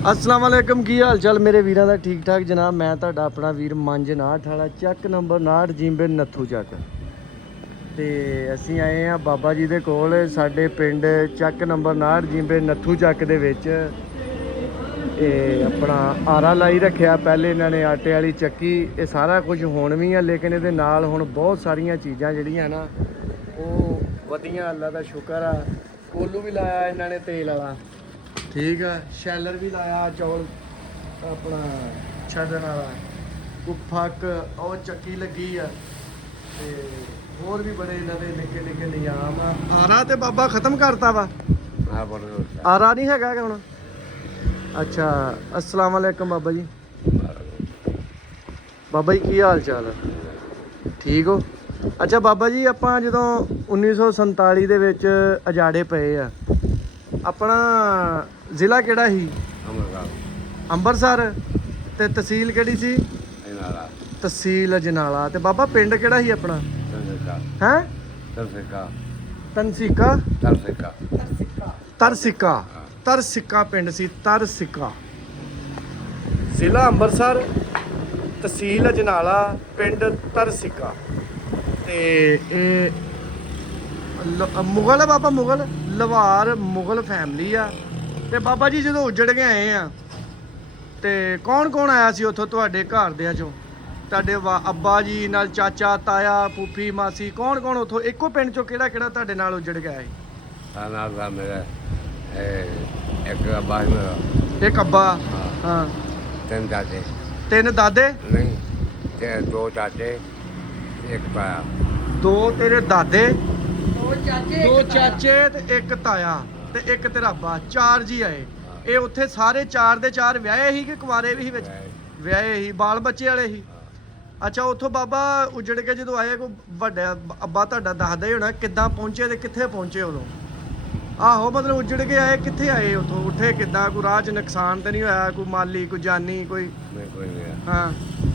अस्सलाम वालेकुम की हाल चाल मेरे वीरां दा ठीक ठाक जनाब। मैं तुहाडा अपना वीर मंज 59 वाला ਚੱਕ नंबर 59 जिम्बे नत्थू ਚੱਕ ਤੇ ਅਸੀਂ ਆਏ ਆ ਬਾਬਾ ਜੀ ਦੇ ਕੋਲ ਸਾਡੇ ਪਿੰਡ ਚੱਕ ਨੰਬਰ 59 ਜਿम्बे ਨੱਥੂ ਚੱਕ ਦੇ ਵਿੱਚ। ਇਹ ਆਪਣਾ ਆਰਾ ਲਾਈ ਰੱਖਿਆ ਪਹਿਲੇ ਇਹਨਾਂ ਨੇ ਆਟੇ ਵਾਲੀ ਚੱਕੀ। ਇਹ ਸਾਰਾ ਕੁਝ ਹੁਣ ਵੀ ਆ ਲੇਕਿਨ ਇਹਦੇ ਨਾਲ ਹੁਣ ਬਹੁਤ ਸਾਰੀਆਂ ਚੀਜ਼ਾਂ ਜਿਹੜੀਆਂ ਨਾ ਉਹ ਵਧੀਆਂ, ਅੱਲਾ ਦਾ ਸ਼ੁਕਰ ਆ। ਕੋਲੂ ਵੀ ਲਾਇਆ ਇਹਨਾਂ ਨੇ ਤੇਲ ਵਾਲਾ, ठीक है। शैलर भी लाया, चौल अपना छड़न वाला, फक और चक्की लगी है ते होर भी बड़े इन्होंने निक्के निक्के निजाम आ। आरा ते बाबा खत्म करता वा, आरा नहीं हैगा कि हुण। अच्छा अस्सलाम वालेकुम बाबा जी। बाबा जी की हाल चाल है, ठीक हो? अच्छा बाबा जी ਆਪਾਂ ਜਦੋਂ 1947 ਦੇ ਵਿੱਚ ਅਜਾੜੇ ਪਏ ਆ, ਆਪਣਾ ਜ਼ਿਲ੍ਹਾ ਕਿਹੜਾ ਸੀ? ਅੰਮ੍ਰਿਤਸਰ। ਤੇ ਤਹਿਸੀਲ ਕਿਹੜੀ ਸੀ? ਅਜਨਾਲਾ। ਤਹਿਸੀਲ ਅਜਨਾਲਾ। ਤੇ ਬਾਬਾ ਪਿੰਡ ਕਿਹੜਾ ਸੀ ਆਪਣਾ? ਹੈ ਤਰਸਿੱਕਾ। ਤਨਸਿੱਕਾ ਤਰਸਿੱਕਾ ਤਰਸਿੱਕਾ ਤਰਸਿੱਕਾ ਪਿੰਡ ਸੀ। ਤਰਸਿੱਕਾ ਜ਼ਿਲ੍ਹਾ ਅੰਮ੍ਰਿਤਸਰ, ਤਹਿਸੀਲ ਅਜਨਾਲਾ, ਪਿੰਡ ਤਰਸਿੱਕਾ। ਤੇ ਇਹ ਮੁਗਲ ਬਾਬਾ, ਮੁਗਲ ਲਵਾਰ ਮੁਗਲ ਫੈਮਿਲੀ ਆ। ਤੇ ਬਾਬਾ ਜੀ ਜਦੋਂ ਉੱਜੜ ਕੇ ਆਏ ਆ ਤੇ ਕੌਣ ਕੌਣ ਆਇਆ ਸੀ ਉੱਥੋਂ ਤੁਹਾਡੇ ਘਰ ਦਿਆਂ ਚੋਂ? ਤੁਹਾਡੇ ਅੱਬਾ ਜੀ ਨਾਲ ਚਾਚਾ, ਤਾਇਆ, ਫੂਫੀ, ਮਾਸੀ, ਕੌਣ ਕੌਣ ਉੱਥੋਂ ਇੱਕੋ ਪਿੰਡ ਚੋਂ ਕਿਹੜਾ ਕਿਹੜਾ ਤੁਹਾਡੇ ਨਾਲ ਉੱਜੜ ਕੇ ਆਇਆ ਸੀ? ਨਾਲ ਦਾ ਮੇਰਾ ਇੱਕ ਅੱਬਾ ਸੀ ਮੇਰਾ। ਇੱਕ ਅੱਬਾ, ਹਾਂ। ਤਿੰਨ ਦਾਦੇ। ਤਿੰਨ ਦਾਦੇ? ਨਹੀਂ, ਤੇ ਦੋ ਚਾਚੇ, ਇੱਕ ਤਾਇਆ। ਦੋ ਤੇਰੇ ਦਾਦੇ, ਦੋ ਚਾਚੇ ਤੇ ਇੱਕ ਤਾਇਆ ਤੇ ਇੱਕ ਤੇਰਾ ਅੱਬਾ, ਚਾਰ ਜੀ ਆਏ। ਇਹ ਉੱਥੇ ਸਾਰੇ ਚਾਰ ਦੇ ਚਾਰ ਵਿਆਹੇ ਸੀ ਕਿ ਕੁਆਰੇ ਵੀ ਸੀ ਵਿੱਚ? ਵਿਆਹੇ ਸੀ, ਬਾਲ ਬੱਚੇ ਵਾਲੇ ਸੀ। ਅੱਛਾ ਉੱਥੋਂ ਬਾਬਾ ਉਜੜ ਕੇ ਜਦੋਂ ਆਏ, ਕੋਈ ਵੱਡਾ ਅੱਬਾ ਤੁਹਾਡਾ ਦੱਸਦਾ ਹੀ ਹੋਣਾ ਕਿੱਦਾਂ ਪਹੁੰਚੇ ਤੇ ਕਿੱਥੇ ਪਹੁੰਚੇ ਉਦੋਂ? ਆਹੋ ਮਤਲਬ ਉਜੜ ਕੇ ਆਏ, ਕਿੱਥੇ ਆਏ ਉੱਥੋਂ? ਉੱਠੇ ਕਿੱਦਾਂ? ਕੋਈ ਰਾਹ 'ਚ ਨੁਕਸਾਨ ਤਾਂ ਨਹੀਂ ਹੋਇਆ? ਕੋਈ ਮਾਲੀ, ਕੋਈ ਜਾਨੀ, ਕੋਈ? ਨਹੀਂ, ਕੋਈ ਨਹੀਂ ਹੋਇਆ। ਹਾਂ,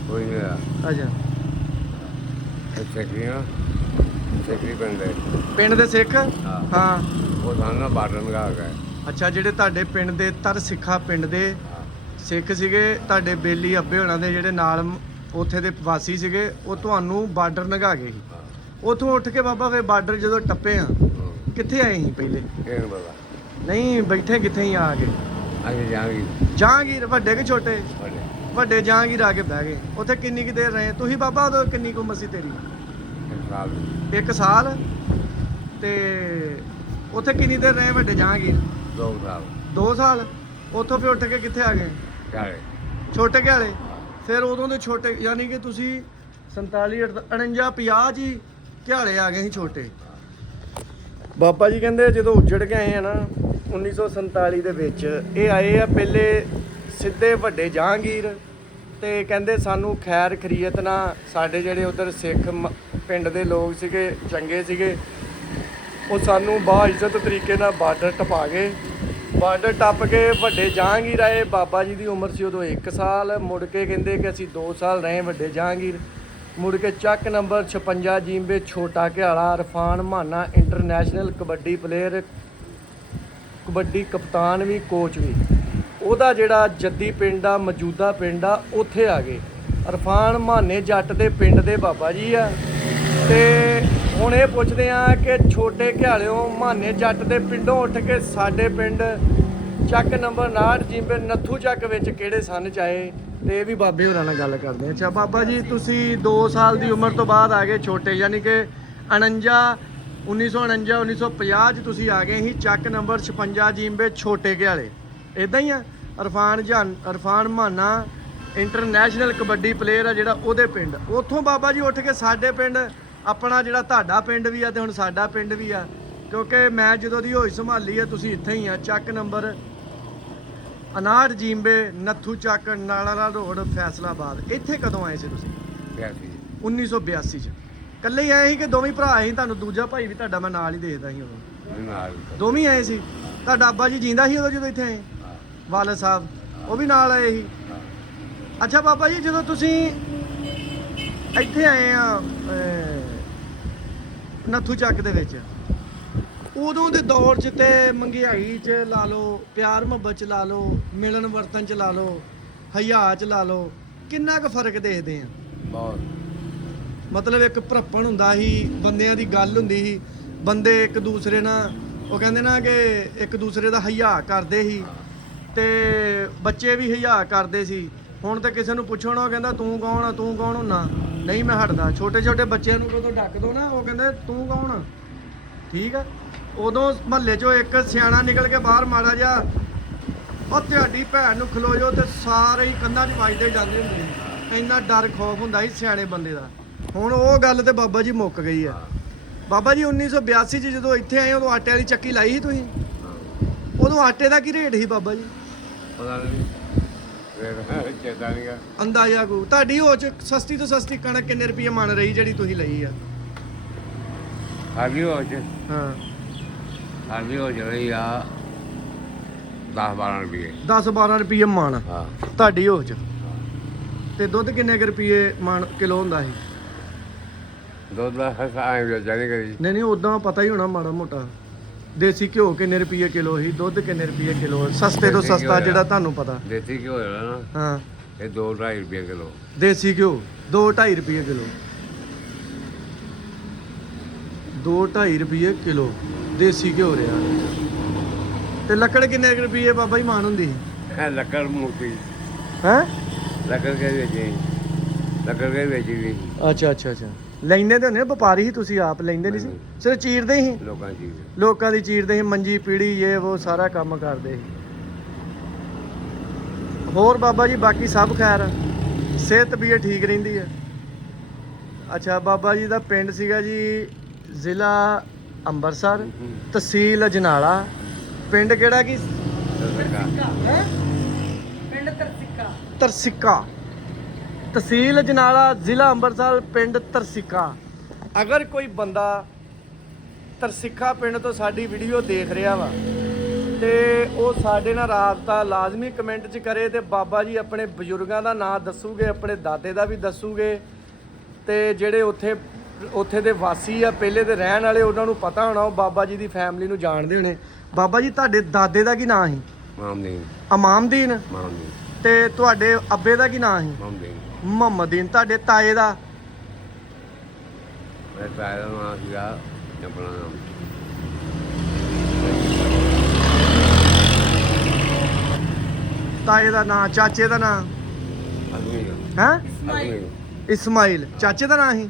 ਕੋਈ ਨਹੀਂ ਹੋਇਆ। ਅੱਛਾ ਸਿੱਖੀਆਂ, ਸਿੱਖੀ ਪਿੰਡ ਦੇ ਸਿੱਖ? ਹਾਂ। ਉਹ ਸਾਨੂੰ ਬਾਰਡਰ ਲਗਾ ਗਏ। ਅੱਛਾ ਜਿਹੜੇ ਤੁਹਾਡੇ ਪਿੰਡ ਦੇ ਤਰਸਿੱਖਾ ਪਿੰਡ ਦੇ ਸਿੱਖ ਸੀਗੇ, ਤੁਹਾਡੇ ਬੇਲੀ ਅੱਬੇ ਹੋਣਾ ਦੇ ਜਿਹੜੇ ਨਾਲ ਉੱਥੇ ਦੇ ਵਾਸੀ ਸੀਗੇ, ਉਹ ਤੁਹਾਨੂੰ ਬਾਰਡਰ ਲੰਘਾ ਗਏ ਸੀ। ਉੱਥੋਂ ਉੱਠ ਕੇ ਬਾਬਾ ਫਿਰ ਬਾਰਡਰ ਜਦੋਂ ਟੱਪੇ ਆ, ਕਿੱਥੇ ਆਏ ਸੀ ਪਹਿਲੇ? ਕਿਹਨੂੰ ਪਤਾ? ਨਹੀਂ ਬੈਠੇ ਕਿੱਥੇ ਹੀ ਆ ਕੇ? ਅਸੀਂ ਜਾਵਾਂਗੇ। ਜਹਾਂਗੀਰ ਵੱਡੇ ਕਿ ਛੋਟੇ? ਵੱਡੇ। ਵੱਡੇ ਜਹਾਂਗੀਰ ਆ ਕੇ ਬਹਿ ਗਏ। ਉੱਥੇ ਕਿੰਨੀ ਕੁ ਦੇਰ ਰਹੇ ਤੁਸੀਂ ਬਾਬਾ? ਉਦੋਂ ਕਿੰਨੀ ਕੁ ਉਮਰ ਸੀ ਤੇਰੀ? 1 ਸਾਲ। 1 ਸਾਲ। ਤੇ ਉੱਥੇ ਕਿੰਨੀ ਦੇਰ ਰਹੇ ਵੱਡੇ ਜਹਾਂਗੀਰ? 2 ਸਾਲ। 2 ਸਾਲ। ਉੱਥੋਂ ਫਿਰ ਉੱਠ ਕੇ ਕਿੱਥੇ ਆ ਗਏ? ਕਾਲੇ। ਛੋਟੇ ਘਾਲੇ। ਫਿਰ ਉਦੋਂ ਦੇ ਛੋਟੇ ਯਾਨੀ ਕਿ ਤੁਸੀਂ 47 49 50 ਜੀ ਘਾਲੇ ਆ ਗਏ ਸੀ ਛੋਟੇ। ਬਾਬਾ ਜੀ ਕਹਿੰਦੇ ਜਦੋਂ ਉੱਜੜ ਕੇ ਆਏ ਆ ਨਾ 1947 ਦੇ ਵਿੱਚ, ਇਹ ਆਏ ਆ ਪਹਿਲੇ ਸਿੱਧੇ ਵੱਡੇ ਜਹਾਂਗੀਰ। ਤੇ ਕਹਿੰਦੇ ਸਾਨੂੰ ਖੈਰ ਖਰੀਅਤ ਨਾ, ਸਾਡੇ ਜਿਹੜੇ ਉਧਰ ਸਿੱਖ ਪਿੰਡ ਦੇ ਲੋਕ ਸੀਗੇ, ਚੰਗੇ ਸੀਗੇ, ਉਹ ਸਾਨੂੰ ਬਾ ਇੱਜ਼ਤ ਤਰੀਕੇ ਨਾਲ ਬਾਰਡਰ ਟਪਾ ਗਏ। ਬਾਰਡਰ ਟੱਪ ਕੇ ਵੱਡੇ ਜਹਾਂਗੀਰ ਆਏ। ਬਾਬਾ ਜੀ ਦੀ ਉਮਰ ਸੀ ਉਦੋਂ 1 ਸਾਲ। ਮੁੜ ਕੇ ਕਹਿੰਦੇ ਕਿ ਅਸੀਂ 2 ਸਾਲ ਰਹੇ ਵੱਡੇ ਜਹਾਂਗੀਰ। ਮੁੜ ਕੇ ਚੱਕ ਨੰਬਰ 56 ਜਿम्बे ਛੋਟਾ ਘਿਆਲਾ, ਇਰਫਾਨ ਮਾਨਾ ਇੰਟਰਨੈਸ਼ਨਲ ਕਬੱਡੀ ਪਲੇਅਰ, ਕਬੱਡੀ ਕਪਤਾਨ ਵੀ, ਕੋਚ ਵੀ। ਉਹਦਾ ਜਿਹੜਾ ਜੱਦੀ ਪਿੰਡ ਆ, ਮੌਜੂਦਾ ਪਿੰਡ ਆ, ਉੱਥੇ ਆ ਗਏ। ਇਰਫਾਨ ਮਾਨੇ ਜੱਟ ਦੇ ਪਿੰਡ ਦੇ ਬਾਬਾ ਜੀ ਆ। ਤੇ ਹੁਣ ਇਹ ਪੁੱਛਦੇ ਆ ਕਿ ਛੋਟੇ ਘਿਆਲਿਓਂ ਮਾਨੇ ਜੱਟ ਦੇ ਪਿੰਡੋਂ ਉੱਠ ਕੇ ਸਾਡੇ ਪਿੰਡ ਚੱਕ ਨੰਬਰ 59 ਜਿम्बे ਨੱਥੂ ਚੱਕ ਵਿੱਚ ਕਿਹੜੇ ਸੰਨ 'ਚ ਆਏ? ਤੇ ਇਹ ਵੀ ਬਾਬੇ ਹੋਰਾਂ ਨਾਲ ਗੱਲ ਕਰਦੇ ਆ। ਅੱਛਾ ਬਾਬਾ ਜੀ ਤੁਸੀਂ 2 ਸਾਲ ਦੀ ਉਮਰ ਤੋਂ ਬਾਅਦ ਆ ਗਏ ਛੋਟੇ, ਯਾਨੀ ਕਿ 1949 1950 'ਚ ਤੁਸੀਂ ਆ ਗਏ ਸੀ ਚੱਕ ਨੰਬਰ 56 ਜਿम्बे ਛੋਟੇ ਘਿਆਲੇ। ਇੱਦਾਂ ਹੀ ਆ? ਇਰਫਾਨ ਮਾਨਾ ਇੰਟਰਨੈਸ਼ਨਲ ਕਬੱਡੀ ਪਲੇਅਰ ਆ ਜਿਹੜਾ, ਉਹਦੇ ਪਿੰਡ। ਉੱਥੋਂ ਬਾਬਾ ਜੀ ਉੱਠ ਕੇ ਸਾਡੇ ਪਿੰਡ, ਆਪਣਾ ਜਿਹੜਾ ਤੁਹਾਡਾ ਪਿੰਡ ਵੀ ਆ ਤੇ ਹੁਣ ਸਾਡਾ ਪਿੰਡ ਵੀ ਆ, ਕਿਉਂਕਿ ਮੈਂ ਜਦੋਂ ਦੀ ਹੋਈ ਸੰਭਾਲੀ ਆ ਤੁਸੀਂ ਇੱਥੇ ਹੀ ਆ। ਚੱਕ ਨੰਬਰ 59 ਜਿम्बे ਨੱਥੂ ਚੱਕ, ਨਾਲਾ ਰੋਡ, ਫੈਸਲਾਬਾਦ। ਇੱਥੇ ਕਦੋਂ ਆਏ ਸੀ ਤੁਸੀਂ? 1982 'ਚ। ਇਕੱਲੇ ਹੀ ਆਏ ਸੀ ਕਿ ਦੋਵੇਂ ਭਰਾ ਸੀ? ਤੁਹਾਨੂੰ ਦੂਜਾ ਭਾਈ ਵੀ ਤੁਹਾਡਾ ਮੈਂ ਨਾਲ ਹੀ ਦੇਖਦਾ ਸੀ ਉਦੋਂ। ਦੋਵੇਂ ਆਏ ਸੀ? ਤੁਹਾਡਾ ਅੱਬਾ ਜੀ ਜਿੰਦਾ ਸੀ ਉਦੋਂ ਜਦੋਂ ਇੱਥੇ ਆਏ? ਵਾਲਦ ਸਾਹਿਬ ਉਹ ਵੀ ਨਾਲ ਆਏ ਸੀ? ਅੱਛਾ ਬਾਬਾ ਜੀ ਜਦੋਂ ਤੁਸੀਂ ਇੱਥੇ ਆਏ ਆ ਨੱਥੂ ਚੱਕ ਦੇ ਵਿੱਚ, ਉਦੋਂ ਦੇ ਦੌਰ 'ਚ ਤੇ ਮਹਿੰਗਾਈ 'ਚ ਲਾ ਲਓ, ਪਿਆਰ ਮੁਹੱਬਤ 'ਚ ਲਾ ਲਓ, ਮਿਲਣ ਵਰਤਨ 'ਚ ਲਾ ਲਓ, ਹਯਾ 'ਚ ਲਾ ਲਓ, ਕਿੰਨਾ ਕੁ ਫਰਕ ਦੇਖਦੇ ਆ? ਬਹੁਤ ਮਤਲਬ ਇੱਕ ਭਰਪਣ ਹੁੰਦਾ ਸੀ, ਬੰਦਿਆਂ ਦੀ ਗੱਲ ਹੁੰਦੀ ਸੀ, ਬੰਦੇ ਇੱਕ ਦੂਸਰੇ ਨਾਲ ਉਹ ਕਹਿੰਦੇ ਨਾ ਕਿ ਇੱਕ ਦੂਸਰੇ ਦਾ ਹਯਾ ਕਰਦੇ ਸੀ ਤੇ ਬੱਚੇ ਵੀ ਹਯਾ ਕਰਦੇ ਸੀ। ਹੁਣ ਤੇ ਕਿਸੇ ਨੂੰ ਪੁੱਛੋ ਨਾ, ਉਹ ਕਹਿੰਦਾ ਤੂੰ ਕੌਣ ਆ, ਤੂੰ ਕੌਣ ਹੁੰਨਾ, ਨਹੀਂ ਮੈਂ ਹਟਦਾ। ਛੋਟੇ ਛੋਟੇ ਬੱਚਿਆਂ ਨੂੰ ਜਦੋਂ ਡੱਕ ਦੋ ਨਾ, ਉਹ ਕਹਿੰਦੇ ਤੂੰ ਕੌਣ ਆ। ਠੀਕ ਆ, ਉਦੋਂ ਮਹੱਲੇ 'ਚੋਂ ਇੱਕ ਸਿਆਣਾ ਨਿਕਲ ਕੇ ਬਾਹਰ ਮਾੜਾ ਜਿਹਾ, ਉਹ ਤੁਹਾਡੀ ਭੈਣ ਨੂੰ ਖਲੋ ਜਾਓ ਤੇ ਸਾਰੇ ਹੀ ਕੰਧਾਂ 'ਚ ਵੱਜਦੇ ਜਾਂਦੇ ਹੁੰਦੇ ਸੀ। ਇੰਨਾ ਡਰ ਖੌਫ ਹੁੰਦਾ ਸੀ ਸਿਆਣੇ ਬੰਦੇ ਦਾ। ਹੁਣ ਉਹ ਗੱਲ ਤੇ ਬਾਬਾ ਜੀ ਮੁੱਕ ਗਈ ਆ। ਬਾਬਾ ਜੀ 1982 'ਚ ਜਦੋਂ ਇੱਥੇ ਆਏ ਉਦੋਂ ਆਟੇ ਵਾਲੀ ਚੱਕੀ ਲਾਈ ਸੀ ਤੁਸੀਂ? ਉਦੋਂ ਆਟੇ ਦਾ ਕੀ ਰੇਟ ਸੀ ਬਾਬਾ ਜੀ? ਪਤਾ ਨਹੀਂ ਚੇਤਾ ਨਹੀਂ ਗਾ। ਅੰਦਾਜ਼ਾ ਕੋ ਤੁਹਾਡੀ ਉਹ 'ਚ ਸਸਤੀ ਤੋਂ ਸਸਤੀ ਕਣਕ ਕਿੰਨੇ ਰੁਪਏ ਮਣ ਰਹੀ ਜਿਹੜੀ ਤੁਸੀਂ ਲਈ ਆ? ਸਾਡੀ ਹੋ ਚ ਹਾਂ, ਸਾਡੀ ਹੋ ਰਹੀ ਆ 10-12 ਰੁਪਏ। 10-12 ਰੁਪਏ ਮਣ ਹਾਂ ਤੁਹਾਡੀ ਉਹ 'ਚ। ਤੇ ਦੁੱਧ ਕਿੰਨੇ ਕੁ ਰੁਪਏ ਮਣ ਕਿਲੋ ਹੁੰਦਾ ਸੀ? ਦੁੱਧ ਦਾ ਆਏ ਵੀ ਜਾਣੀ ਕਰੀ ਨਹੀਂ ਉਦਾਂ ਪਤਾ ਹੀ ਹੋਣਾ ਮਾੜਾ ਮੋਟਾ। ਦੇਸੀ ਘਿਓ ਕਿੰਨੇ ਰੁਪਏ ਕਿਲੋ ਸੀ? ਦੁੱਧ ਕਿੰਨੇ ਰੁਪਏ ਕਿਲੋ? ਸਸਤੇ ਤੋਂ ਦੇਸੀ ਘਿਓ ਸਸਤਾ ਜਿਹੜਾ ਤੁਹਾਨੂੰ ਪਤਾ। ਦੇਸੀ ਘਿਓ ਹੋਇਆ ਨਾ, ਹਾਂ, ਇਹ 2-2.5 ਰੁਪਏ ਕਿਲੋ। ਦੇਸੀ ਘਿਓ 2-2.5 ਰੁਪਏ ਕਿਲੋ। 2-2.5 ਰੁਪਏ ਕਿਲੋ ਦੇਸੀ ਘਿਓ ਰਿਹਾ। ਤੇ ਲੱਕੜ ਕਿੰਨੇ ਕੁ ਰੁਪਏ ਬਾਬਾ ਜੀ ਮਾਨ ਹੁੰਦੀ ਸੀ? ਇਹ ਲੱਕੜ ਮੂਤੀ ਹੈ ਲੱਕੜ ਕੇ ਵੇਚੀ, ਲੱਕੜ ਕੇ ਵੇਚੀ ਗਈ ਅੱਛਾ ਅੱਛਾ ਅੱਛਾ। ਲੈਂਦੇ ਤੇ ਹੁੰਦੇ ਵਪਾਰੀ ਸੀ, ਤੁਸੀਂ ਆਪ ਲੈਂਦੇ ਨਹੀਂ ਸੀ? ਸਿਰਫ ਚੀਰਦੇ ਹੀ? ਲੋਕਾਂ ਦੀ। ਲੋਕਾਂ ਦੀ ਚੀਰਦੇ ਸੀ, ਮੰਜੀ ਪੀੜੀ ਇਹ ਉਹ ਸਾਰਾ ਕੰਮ ਕਰਦੇ ਸੀ। ਹੋਰ ਬਾਬਾ ਜੀ ਬਾਕੀ ਸਭ ਖੈਰ, ਸਿਹਤ ਵੀ ਠੀਕ ਰਹਿੰਦੀ ਹੈ? ਅੱਛਾ, ਬਾਬਾ ਜੀ ਦਾ ਪਿੰਡ ਸੀਗਾ ਜੀ ਜ਼ਿਲ੍ਹਾ ਅੰਮ੍ਰਿਤਸਰ, ਤਹਿਸੀਲ ਅਜਨਾਲਾ, ਪਿੰਡ ਕਿਹੜਾ ਕੀ? ਹੈ ਪਿੰਡ ਤਰਸਿੱਕਾ। ਤਰਸਿੱਕਾ, ਤਹਿਸੀਲ ਅਜਨਾਲਾ, ਜ਼ਿਲ੍ਹਾ ਅੰਮ੍ਰਿਤਸਰ, ਪਿੰਡ ਤਰਸਿੱਕਾ। ਅਗਰ ਕੋਈ ਬੰਦਾ ਤਰਸਿੱਕਾ ਪਿੰਡ ਤੋਂ ਸਾਡੀ ਵੀਡੀਓ ਦੇਖ ਰਿਹਾ ਵਾ ਤੇ ਉਹ ਸਾਡੇ ਨਾਲ ਰਾਬਤਾ ਲਾਜ਼ਮੀ ਕਮੈਂਟ 'ਚ ਕਰੇ ਤੇ ਬਾਬਾ ਜੀ ਆਪਣੇ ਬਜ਼ੁਰਗਾਂ ਦਾ ਨਾਂ ਦੱਸੂਗੇ, ਆਪਣੇ ਦਾਦੇ ਦਾ ਵੀ ਦੱਸੂਗੇ ਤੇ ਜਿਹੜੇ ਉੱਥੇ ਦੇ ਵਾਸੀ ਆ, ਪਹਿਲੇ ਦੇ ਰਹਿਣ ਵਾਲੇ, ਉਹਨਾਂ ਨੂੰ ਪਤਾ ਹੋਣਾ, ਉਹ ਬਾਬਾ ਜੀ ਦੀ ਫੈਮਿਲੀ ਨੂੰ ਜਾਣਦੇ ਹੋਣੇ। ਬਾਬਾ ਜੀ ਤੁਹਾਡੇ ਦਾਦੇ ਦਾ ਕੀ ਨਾਂ ਸੀ? ਮਾਮਦੀਨ। ਇਮਾਮਦੀਨ। ਮਾਮਦੀਨ। ਤੇ ਤੁਹਾਡੇ ਅੱਬੇ ਦਾ ਕੀ ਨਾਂ ਸੀ? ਮਾਮਦੀਨ। ਮੁਹੰਮਦੀਨ। ਤੁਹਾਡੇ ਤਾਏ ਦਾ? ਮੇਰੇ ਤਾਏ ਦਾ ਨਾਮ ਸੀਗਾ ਆਪਣਾ ਨਾਮ ਤਾਏ ਦਾ ਨਾਂ? ਚਾਚੇ ਦਾ ਨਾਂ? ਅਗਨੀ। ਹੈ ਅਗਨੀ। ਇਸਮਾਈਲ ਚਾਚੇ ਦਾ ਨਾਂ ਸੀ?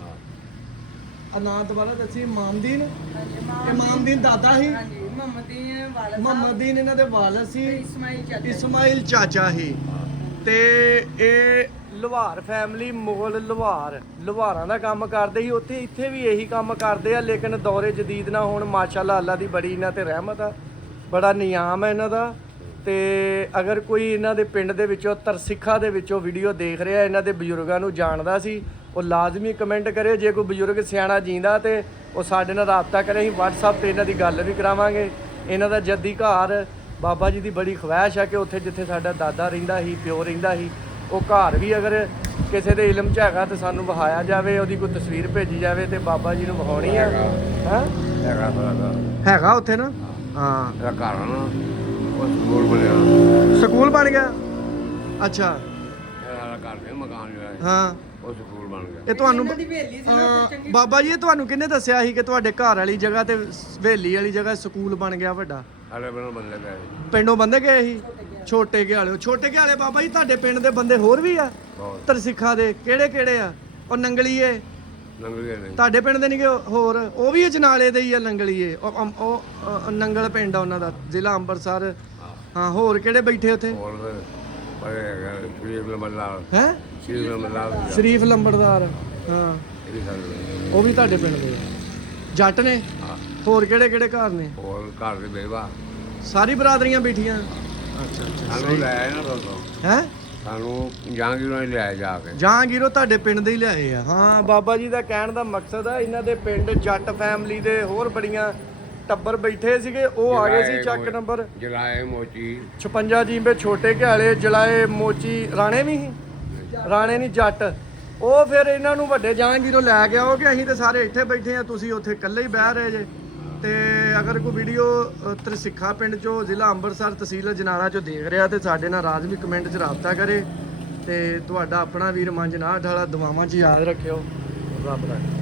ਨਾਂ ਦੁਬਾਰਾ ਦੱਸੀ। ਇਮਾਮਦੀਨ। ਇਮਾਮਦੀਨ ਦਾਦਾ ਸੀ? ਹਾਂਜੀ, ਮੁਹੰਮਦੀਨ ਵਾਲਦ। ਮੁਹੰਮਦੀਨ ਇਹਨਾਂ ਦੇ ਵਾਲਦ ਸੀ, ਇਸਮਾਈਲ ਚਾਚਾ। ਇਸਮਾਈਲ ਚਾਚਾ ਸੀ। ਤੇ ਇਹ ਲੁਹਾਰ ਫੈਮਿਲੀ, ਮੁਗਲ ਲੁਹਾਰਾਂ ਦਾ ਕੰਮ ਕਰਦੇ ਸੀ ਉੱਥੇ। ਇੱਥੇ ਵੀ ਇਹੀ ਕੰਮ ਕਰਦੇ ਆ, ਲੇਕਿਨ ਦੌਰੇ ਜਦੀਦ ਨਾਲ ਹੁਣ ਮਾਸ਼ਾਅੱਲਾ ਅੱਲਾ ਦੀ ਬੜੀ ਇਹਨਾਂ ਤੇ ਰਹਿਮਤ ਆ, ਬੜਾ ਨਿਯਾਮ ਹੈ ਇਹਨਾਂ ਦਾ। ਤੇ ਅਗਰ ਕੋਈ ਇਹਨਾਂ ਦੇ ਪਿੰਡ ਦੇ ਵਿੱਚੋਂ ਤਰਸਿੱਖਾ ਦੇ ਵਿੱਚੋਂ ਵੀਡੀਓ ਦੇਖ ਰਿਹਾ, ਇਹਨਾਂ ਦੇ ਬਜ਼ੁਰਗਾਂ ਨੂੰ ਜਾਣਦਾ ਸੀ, ਉਹ ਲਾਜ਼ਮੀ ਕਮੈਂਟ ਕਰੇ। ਜੇ ਕੋਈ ਬਜ਼ੁਰਗ ਸਿਆਣਾ ਜੀਂਦਾ ਤੇ ਉਹ ਸਾਡੇ ਨਾਲ ਰਾਬਤਾ ਕਰੇ, ਅਸੀਂ WhatsApp ਤੇ ਇਹਨਾਂ ਦੀ ਗੱਲ ਵੀ ਕਰਾਵਾਂਗੇ। ਇਹਨਾਂ ਦਾ ਜੱਦੀ ਘਰ, ਬਾਬਾ ਜੀ ਦੀ ਬੜੀ ਖਵਾਇਸ਼ ਹੈ ਕਿ ਉੱਥੇ ਜਿੱਥੇ ਸਾਡਾ ਦਾਦਾ ਰਹਿੰਦਾ ਸੀ, ਪਿਓ ਰਹਿੰਦਾ ਸੀ, ਉਹ ਘਰ ਵੀ ਅਗਰ ਕਿਸੇ ਦੇ ਇਲਮ 'ਚ ਹੈਗਾ ਤਾਂ ਸਾਨੂੰ ਵਿਖਾਇਆ ਜਾਵੇ, ਉਹਦੀ ਕੋਈ ਤਸਵੀਰ ਭੇਜੀ ਜਾਵੇ ਤੇ ਬਾਬਾ ਜੀ ਨੂੰ ਵਿਖਾਉਣੀ ਆ। ਹੈਗਾ ਉੱਥੇ ਨਾ? ਹਾਂ, ਇਹਦਾ ਘਰ ਆ ਨਾ, ਉਹ ਸਕੂਲ ਬਣਿਆ। ਸਕੂਲ ਬਣ ਗਿਆ? ਅੱਛਾ। ਇਹਦਾ ਘਰ ਦੇ ਮਕਾਨ ਜਿਹੜਾ ਹੈ, ਹਾਂ, ਉਹ ਸਕੂਲ ਬਣ ਗਿਆ। ਇਹ ਤੁਹਾਨੂੰ ਇਹਨਾਂ ਦੀ ਹਵੇਲੀ ਸੀ ਨਾ, ਤੇ ਚੰਗੀ। ਬਾਬਾ ਜੀ ਇਹ ਤੁਹਾਨੂੰ ਕਿਹਨੇ ਦੱਸਿਆ ਸੀ ਕਿ ਤੁਹਾਡੇ ਘਰ ਵਾਲੀ ਜਗ੍ਹਾ ਤੇ ਹਵੇਲੀ ਵਾਲੀ ਜਗ੍ਹਾ ਸਕੂਲ ਬਣ ਗਿਆ ਵੱਡਾ? ਸਾਡੇ ਪਿੰਡੋਂ ਬੰਦੇ ਗਏ ਪਿੰਡੋਂ ਬੰਦੇ ਗਏ ਸੀ? ਛੋਟੇ ਘਿਆਲੇ। ਛੋਟੇ ਘਿਆਲੇ ਬਾਬਾ ਜੀ ਤੁਹਾਡੇ ਪਿੰਡ ਦੇ ਬੰਦੇ ਹੋਰ ਵੀ ਆ ਬਹੁਤ। ਤਰਸਿੱਖਾ ਦੇ? ਕਿਹੜੇ ਕਿਹੜੇ ਆ? ਉਹ ਨੰਗਲੀਏ ਨੰਗਲੀਏ ਨੇ। ਤੁਹਾਡੇ ਪਿੰਡ ਦੇ ਨਹੀਂ ਕਿ ਹੋਰ? ਉਹ ਵੀ ਅਜਨਾਲੇ ਦੇ ਹੀ ਆ ਨੰਗਲੀਏ। ਉਹ ਨੰਗਲ ਪਿੰਡ ਆ ਉਹਨਾਂ ਦਾ, ਜ਼ਿਲ੍ਹਾ ਅੰਮ੍ਰਿਤਸਰ। ਹਾਂ, ਹੋਰ ਕਿਹੜੇ ਬੈਠੇ ਉੱਥੇ? ਹੋਰ ਫਿਰ ਪਰੇ ਹੈਗਾ ਸ਼ਰੀਫ ਲੰਬਰਦਾਰ। ਹੈ ਸ਼ਰੀਫ ਲੰਬਰਦਾਰ। ਸ਼ਰੀਫ ਲੰਬੜਦਾਰ। ਹਾਂ, ਇਹ ਵੀ ਸਾਡੇ ਉਹ ਵੀ ਤੁਹਾਡੇ ਪਿੰਡ ਦੇ ਜੱਟ ਨੇ? ਹਾਂ। ਹੋਰ ਕਿਹੜੇ ਕਿਹੜੇ ਘਰ ਨੇ? ਹੋਰ ਘਰ ਦੇ ਬੇਵਾ ਸਾਰੀ ਬਰਾਦਰੀਆਂ ਬੈਠੀਆਂ? ਅੱਛਾ ਅੱਛਾ। ਸਾਨੂੰ ਲੈ ਆਏ ਨਾ ਦੋਸਤੋ, ਹੈ ਸਾਨੂੰ ਜਹਾਂਗੀਰੋਂ ਹੀ ਲਿਆਇਆ ਜਾ ਕੇ। ਜਹਾਂਗੀਰੋਂ ਤੁਹਾਡੇ ਪਿੰਡ ਦੇ ਹੀ ਲਿਆਏ ਆ? ਹਾਂ, ਬਾਬਾ ਜੀ ਦਾ ਕਹਿਣ ਦਾ ਮਕਸਦ ਆ ਇਹਨਾਂ ਦੇ ਪਿੰਡ ਜੱਟ ਫੈਮਿਲੀ ਦੇ ਹੋਰ ਬੜੀਆਂ ਟੱਬਰ ਬੈਠੇ ਸੀਗੇ, ਉਹ ਆ ਗਏ ਸੀ ਚੱਕ ਨੰਬਰ ਜਲਾਏ ਮੋਚੀ 56 ਜੀਂਬੇ, ਛੋਟੇ ਘਿਆਲੇ, ਜਲਾਏ, ਮੋਚੀ, ਰਾਣੇ ਵੀ ਸੀ? ਰਾਣੇ ਨਹੀਂ, ਜੱਟ। ਉਹ ਫਿਰ ਇਹਨਾਂ ਨੂੰ ਵੱਡੇ ਜਹਾਂਗੀਰੋਂ ਲੈ ਗਿਆ ਉਹ ਕਿ ਅਸੀਂ ਤੇ ਸਾਰੇ ਇੱਥੇ ਬੈਠੇ ਆ, ਤੁਸੀਂ ਉੱਥੇ ਇਕੱਲੇ ਹੀ ਬਹਿ ਰਹੇ ਜੇ। ਤੇ ਅਗਰ ਕੋਈ ਵੀਡੀਓ ਤਰਸਿੱਖਾ ਪਿੰਡ ਚੋਂ ਜ਼ਿਲ੍ਹਾ ਅੰਮ੍ਰਿਤਸਰ ਤਹਿਸੀਲ ਅਜਨਾਲਾ ਚੋਂ ਦੇਖ ਰਿਹਾ ਤੇ ਸਾਡੇ ਨਾਲ ਲਾਜ਼ਮੀ ਕਮੈਂਟ 'ਚ ਰਾਬਤਾ ਕਰੇ। ਤੇ ਤੁਹਾਡਾ ਆਪਣਾ ਵੀਰ ਮੰਜਨਾਹਠ ਵਾਲਾ ਦੁਆਵਾਂ 'ਚ ਯਾਦ ਰੱਖਿਓ। ਰੱਬ ਰੱਖੇ।